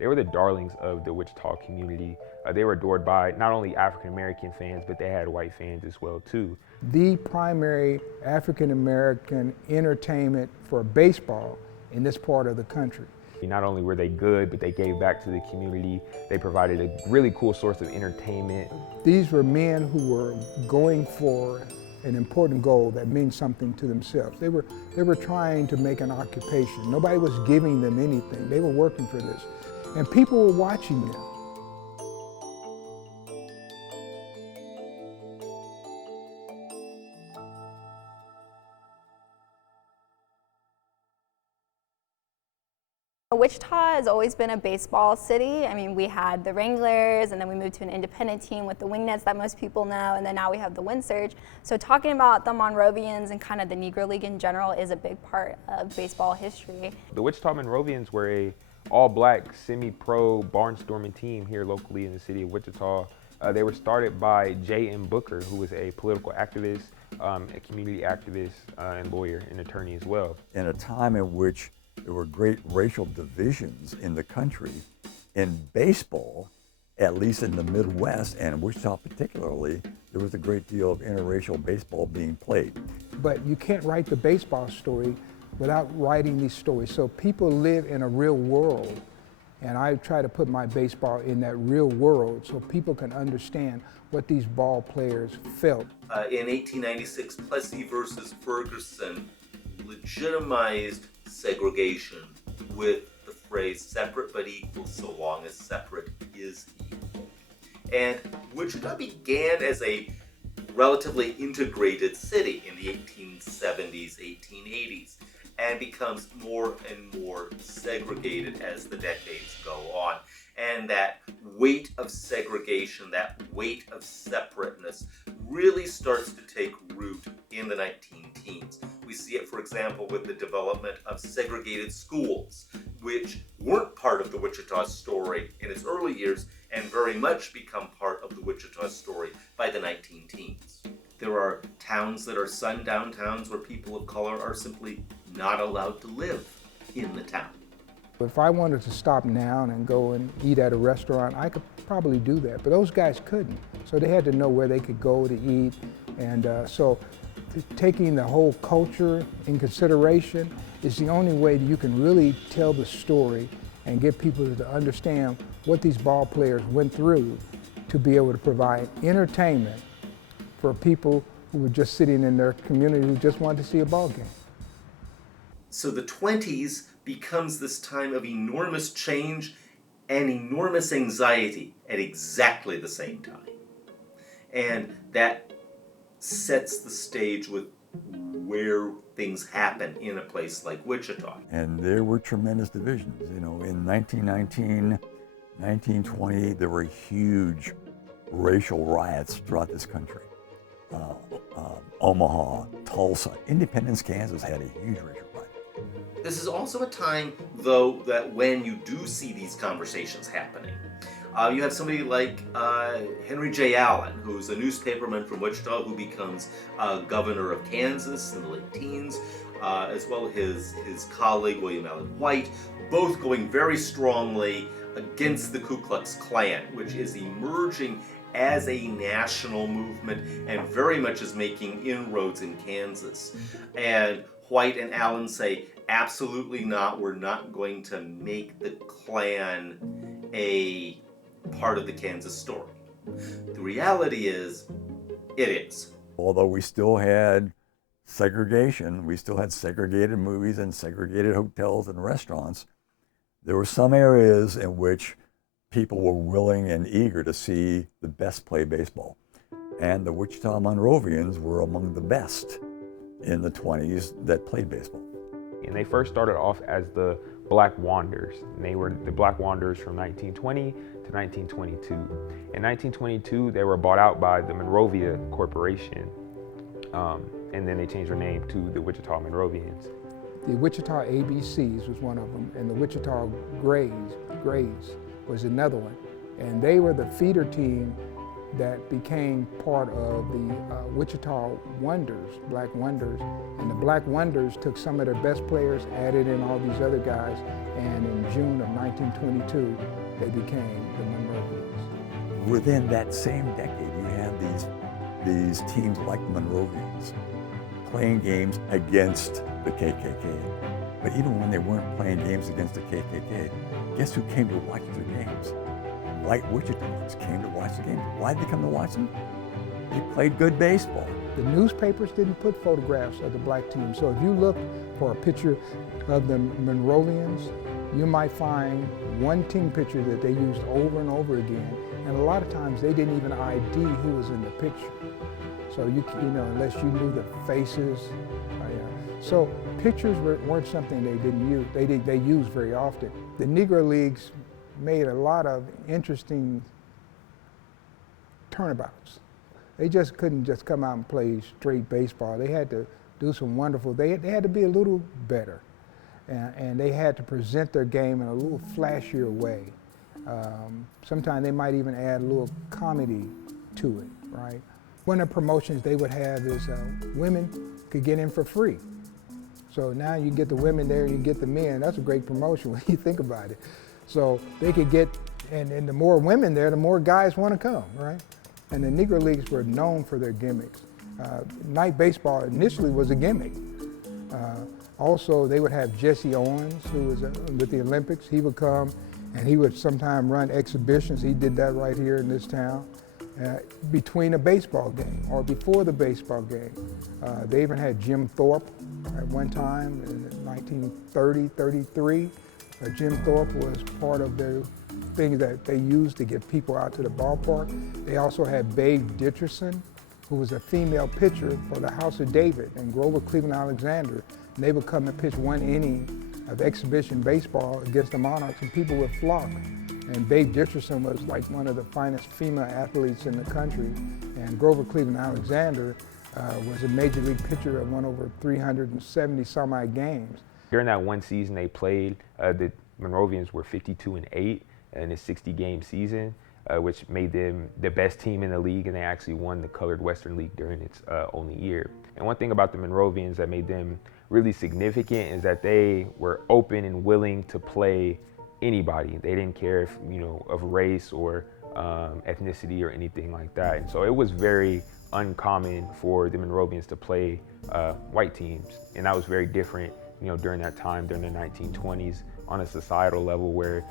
They were the darlings of the Wichita community. They were adored by not only African American fans, but they had white fans as well too. The primary African American entertainment for baseball in this part of the country. Not only were they good, but they gave back to the community. They provided a really cool source of entertainment. These were men who were going for an important goal that means something to themselves. They were trying to make an occupation. Nobody was giving them anything. They were working for this. And people were watching them. Wichita has always been a baseball city. I mean, we had the Wranglers, and then we moved to an independent team with the Wingnets that most people know, and then now we have the Wind Surge. So talking about the Monrovians and kind of the Negro League in general is a big part of baseball history. The Wichita Monrovians were a all-black, semi-pro, barnstorming team here locally in the city of Wichita. They were started by J.M. Booker, who was a political activist, a community activist, and lawyer and attorney as well. In a time in which there were great racial divisions in the country, in baseball, at least in the Midwest and Wichita particularly, there was a great deal of interracial baseball being played. But you can't write the baseball story without writing these stories. So people live in a real world, and I try to put my baseball in that real world so people can understand what these ball players felt. In 1896, Plessy versus Ferguson legitimized segregation with the phrase separate but equal so long as separate is equal. And Wichita began as a relatively integrated city in the 1870s, 1880s, and becomes more and more segregated as the decades go on. And that weight of segregation, that weight of separateness really starts to take root in the 19-teens. We see it, for example, with the development of segregated schools, which weren't part of the Wichita story in its early years and very much become part of the Wichita story by the 19-teens. There are towns that are sundown towns where people of color are simply not allowed to live in the town. If I wanted to stop now and go and eat at a restaurant, I could probably do that, but those guys couldn't. So they had to know where they could go to eat, and so taking the whole culture in consideration is the only way that you can really tell the story and get people to understand what these ball players went through to be able to provide entertainment for people who were just sitting in their community who just wanted to see a ball game. So the 20s becomes this time of enormous change and enormous anxiety at exactly the same time. And that sets the stage with where things happen in a place like Wichita. And there were tremendous divisions. You know, in 1919, 1920, there were huge racial riots throughout this country. Omaha, Tulsa, Independence, Kansas had a huge racial riot. This is also a time, though, that when you do see these conversations happening, you have somebody like Henry J. Allen, who's a newspaperman from Wichita who becomes governor of Kansas in the late teens, as well as his colleague William Allen White, both going very strongly against the Ku Klux Klan, which is emerging as a national movement and very much is making inroads in Kansas. And White and Allen say, absolutely not, we're not going to make the Klan a part of the Kansas story. The reality is, it is. Although we still had segregation, we still had segregated movies and segregated hotels and restaurants, there were some areas in which people were willing and eager to see the best play baseball. And the Wichita Monrovians were among the best in the 20s that played baseball. And they first started off as the Black Wanderers. And they were the Black Wanderers from 1920 to 1922. In 1922, they were bought out by the Monrovia Corporation. And then they changed their name to the Wichita Monrovians. The Wichita ABCs was one of them, and the Wichita Grays was another one. And they were the feeder team that became part of the Wichita Wonders, Black Wonders. And the Black Wonders took some of their best players, added in all these other guys, and in June of 1922, they became the Monrovians. Within that same decade, you had these teams like the Monrovians playing games against the KKK. But even when they weren't playing games against the KKK, guess who came to watch their games? White Wichitans came to watch the games. Why did they come to watch them? They played good baseball. The newspapers didn't put photographs of the black team. So if you look for a picture of the Monrovians, you might find one team picture that they used over and over again. And a lot of times they didn't even ID who was in the picture. So you know, unless you knew the faces. So pictures weren't something they didn't use. They used very often. The Negro Leagues made a lot of interesting turnabouts. They just couldn't just come out and play straight baseball. They had to do some wonderful, they had to be a little better. And they had to present their game in a little flashier way. Sometimes they might even add a little comedy to it, right? One of the promotions they would have is women could get in for free. So now you get the women there, you get the men. That's a great promotion when you think about it. So they could get, and the more women there, the more guys want to come, right? And the Negro Leagues were known for their gimmicks. Night baseball initially was a gimmick. Also, they would have Jesse Owens, who was with the Olympics. He would come and he would sometime run exhibitions. He did that right here in this town. Between a baseball game or before the baseball game. They even had Jim Thorpe at one time in 1930, 33. Jim Thorpe was part of their thing that they used to get people out to the ballpark. They also had Babe Ditcherson, who was a female pitcher for the House of David in Grover Cleveland Alexander. And they would come and pitch one inning of exhibition baseball against the Monarchs and people would flock. And Babe Ditcherson was like one of the finest female athletes in the country. And Grover Cleveland Alexander was a major league pitcher that won over 370 some odd games. During that one season they played, the Monrovians were 52-8 in a 60-game season, which made them the best team in the league, and they actually won the Colored Western League during its only year. And one thing about the Monrovians that made them really significant is that they were open and willing to play anybody. They didn't care if, you know, of race or ethnicity or anything like that. And so it was very uncommon for the Monrovians to play white teams. And that was very different, you know, during that time, during the 1920s, on a societal level where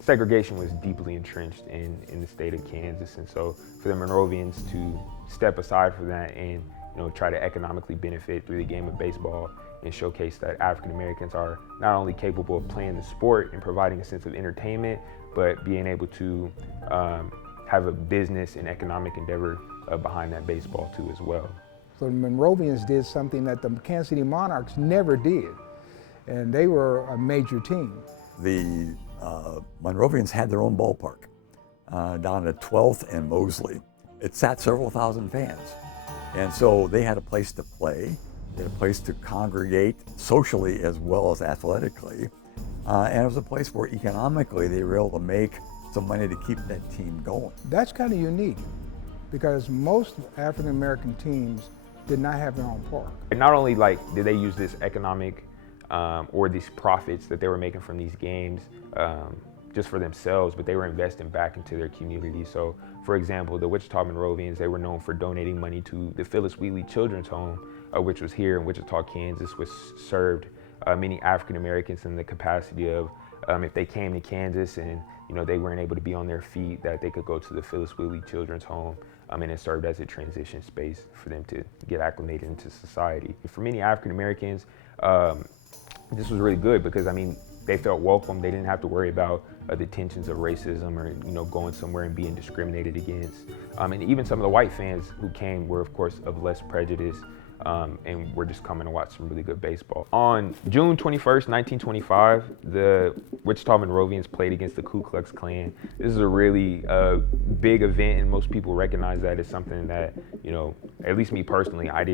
segregation was deeply entrenched in the state of Kansas. And so for the Monrovians to step aside from that and, you know, try to economically benefit through the game of baseball and showcase that African Americans are not only capable of playing the sport and providing a sense of entertainment, but being able to have a business and economic endeavor behind that baseball too as well. So the Monrovians did something that the Kansas City Monarchs never did, and they were a major team. The Monrovians had their own ballpark down at 12th and Mosley. It sat several thousand fans, and so they had a place to play. They had a place to congregate socially as well as athletically. And it was a place where economically they were able to make some money to keep that team going. That's kind of unique because most African American teams did not have their own park. And not only like did they use this economic or these profits that they were making from these games just for themselves, but they were investing back into their community. So for example, the Wichita Monrovians, they were known for donating money to the Phyllis Wheatley Children's Home, which was here in Wichita, Kansas, which served many African Americans in the capacity of if they came to Kansas and, you know, they weren't able to be on their feet, that they could go to the Phyllis Wheatley Children's Home, and it served as a transition space for them to get acclimated into society. For many African Americans, this was really good because, I mean, they felt welcome. They didn't have to worry about the tensions of racism or, you know, going somewhere and being discriminated against. And even some of the white fans who came were, of course, of less prejudice. And we're just coming to watch some really good baseball. On June 21st, 1925, the Wichita Monrovians played against the Ku Klux Klan. This is a really big event, and most people recognize that as something that, you know, at least me personally, I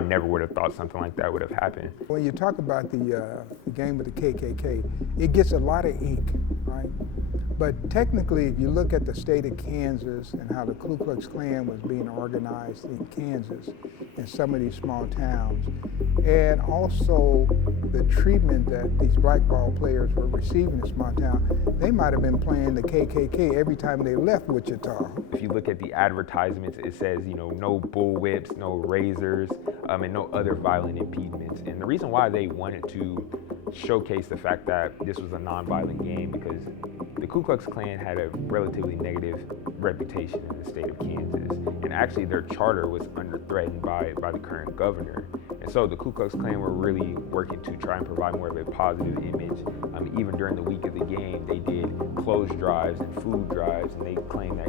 never would have thought something like that would have happened. When you talk about the game with the KKK, it gets a lot of ink, right? But technically, if you look at the state of Kansas and how the Ku Klux Klan was being organized in Kansas, in some of these small towns, and also the treatment that these black ball players were receiving in small town, they might have been playing the KKK every time they left Wichita. If you look at the advertisements, it says, no bullwhips, no razors, and no other violent impediments. And the reason why they wanted to showcase the fact that this was a non-violent game, because the Ku Klux Klan had a relatively negative reputation in the state of Kansas, and actually their charter was under threatened by the current governor. And so the Ku Klux Klan were really working to try and provide more of a positive image. Even during the week of the game, they did clothes drives and food drives, and they claimed that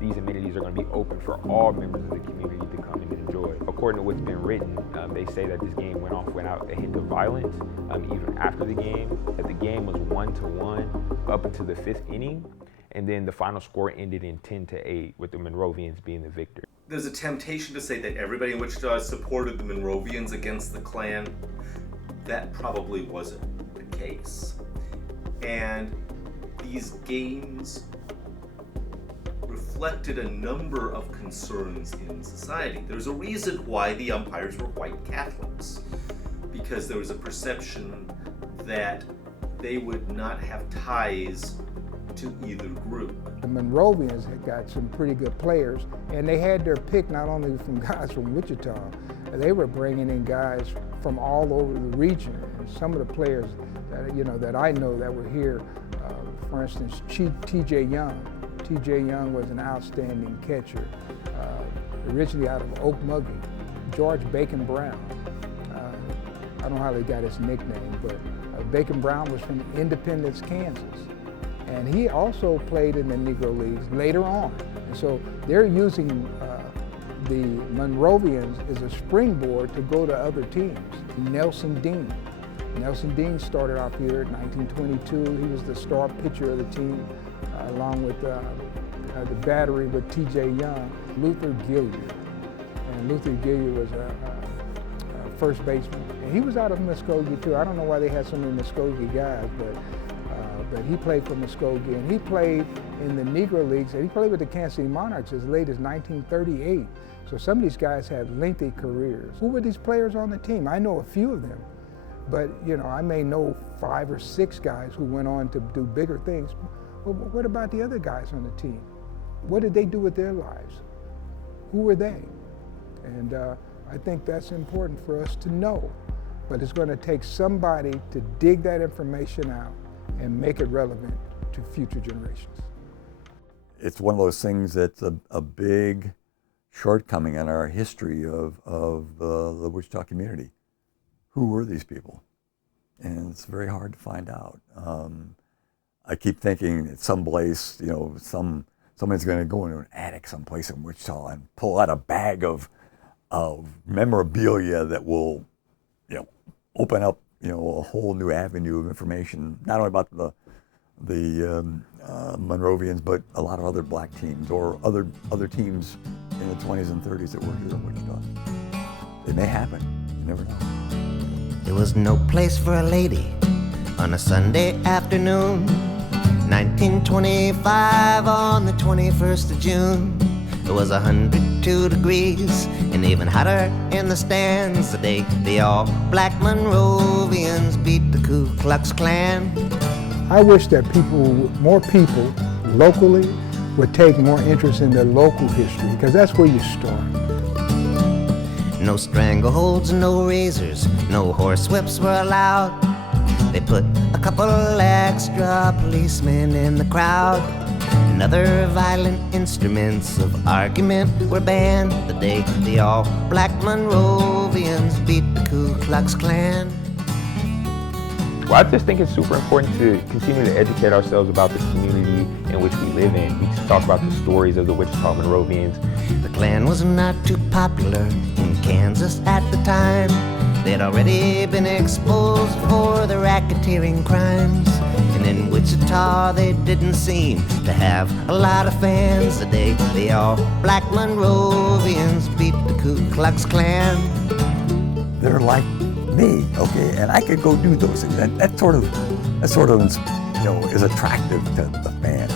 these amenities are going to be open for all members of the community to come and enjoy. According to what's been written, they say that this game went off without a hint of violence, even after the game. That the game was 1-1 up until the 5th inning, and then the final score ended in 10-8, with the Monrovians being the victor. There's a temptation to say that everybody in Wichita supported the Monrovians against the Klan. That probably wasn't the case. And these games reflected a number of concerns in society. There's a reason why the umpires were white Catholics, because there was a perception that they would not have ties to either group. The Monrovians had got some pretty good players, and they had their pick not only from guys from Wichita, they were bringing in guys from all over the region. And some of the players that I know that were here, for instance, T.J. Young. T.J. Young was an outstanding catcher, originally out of Okmulgee. George Bacon Brown. I don't know how they got his nickname, but Bacon Brown was from Independence, Kansas. And he also played in the Negro Leagues later on. And so they're using the Monrovians as a springboard to go to other teams. Nelson Dean. Nelson Dean started off here in 1922. He was the star pitcher of the team, along with the battery with T.J. Young. Luther Gilliard. And Luther Gilliard was a first baseman. And he was out of Muskogee too. I don't know why they had so many Muskogee guys, but he played for Muskogee, and he played in the Negro Leagues, and he played with the Kansas City Monarchs as late as 1938. So some of these guys had lengthy careers. Who were these players on the team? I know a few of them, but I may know 5 or 6 guys who went on to do bigger things. Well, what about the other guys on the team? What did they do with their lives? Who were they? And I think that's important for us to know, but it's going to take somebody to dig that information out and make it relevant to future generations. It's one of those things that's a big shortcoming in our history of the Wichita community. Who were these people? And it's very hard to find out. I keep thinking at some place, somebody's going to go into an attic someplace in Wichita and pull out a bag of memorabilia that will, open up a whole new avenue of information, not only about the Monrovians, but a lot of other black teams or other teams in the 20s and 30s that were here in Wichita. It may happen. You never know. There was no place for a lady on a Sunday afternoon. 1925 on the 21st of June. It was 102 degrees and even hotter in the stands the day the all-black Monrovians beat the Ku Klux Klan. I wish that more people locally would take more interest in their local history, because that's where you start. No strangleholds, no razors, no horsewhips were allowed. They put a couple extra policemen in the crowd. And other violent instruments of argument were banned the day the all-black Monrovians beat the Ku Klux Klan. Well, I just think it's super important to continue to educate ourselves about the community in which we live in. We talk about the stories of the Wichita Monrovians. The Klan was not too popular in Kansas at the time. They'd already been exposed for their racketeering crimes. And in Wichita they didn't seem to have a lot of fans the day the all-black Monrovians beat the Ku Klux Klan. They're like me, okay, and I could go do those things. And that sort of is attractive to the fans.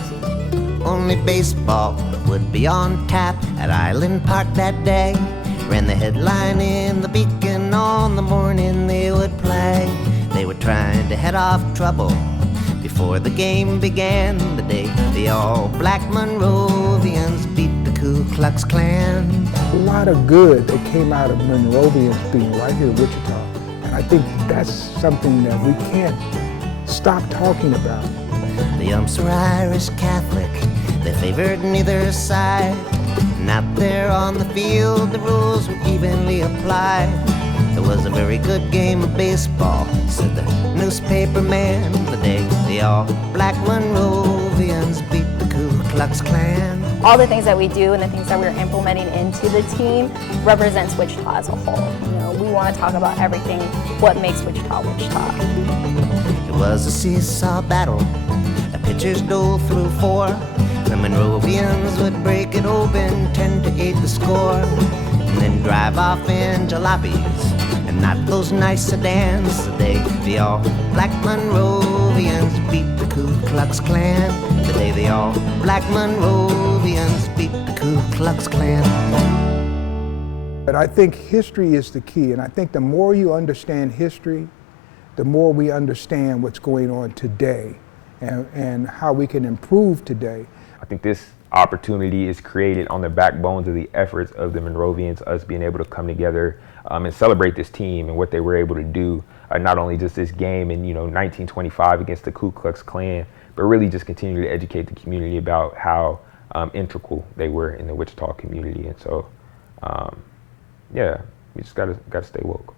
Only baseball would be on tap at Island Park that day. Ran the headline in the Beacon on the morning they would play. They were trying to head off trouble before the game began. The day the all-black Monrovians beat the Ku Klux Klan. A lot of good that came out of Monrovians being right here in Wichita. And I think that's something that we can't stop talking about. The umps were Irish Catholic, they favored neither side. And out there on the field, the rules were evenly applied. It was a very good game of baseball, said the newspaper man, the day the all-black Monrovians beat the Ku Klux Klan. All the things that we do and the things that we're implementing into the team represents Wichita as a whole. You know, we want to talk about everything, what makes Wichita, Wichita. It was a seesaw battle, a pitcher's duel through 4. The Monrovians would break it open, 10-8 the score, and then drive off in jalopies, and not those nice sedans. The day the all-black Monrovians beat the Ku Klux Klan. The day the all-black Monrovians beat the Ku Klux Klan. But I think history is the key, and I think the more you understand history, the more we understand what's going on today and how we can improve today. I think this opportunity is created on the backbones of the efforts of the Monrovians, us being able to come together and celebrate this team and what they were able to do, not only just this game in 1925 against the Ku Klux Klan, but really just continue to educate the community about how integral they were in the Wichita community. And so, yeah, we just gotta stay woke.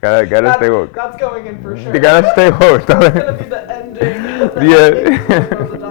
gotta stay woke. That's going in for sure. You gotta stay woke. That's gonna be the ending. Yeah.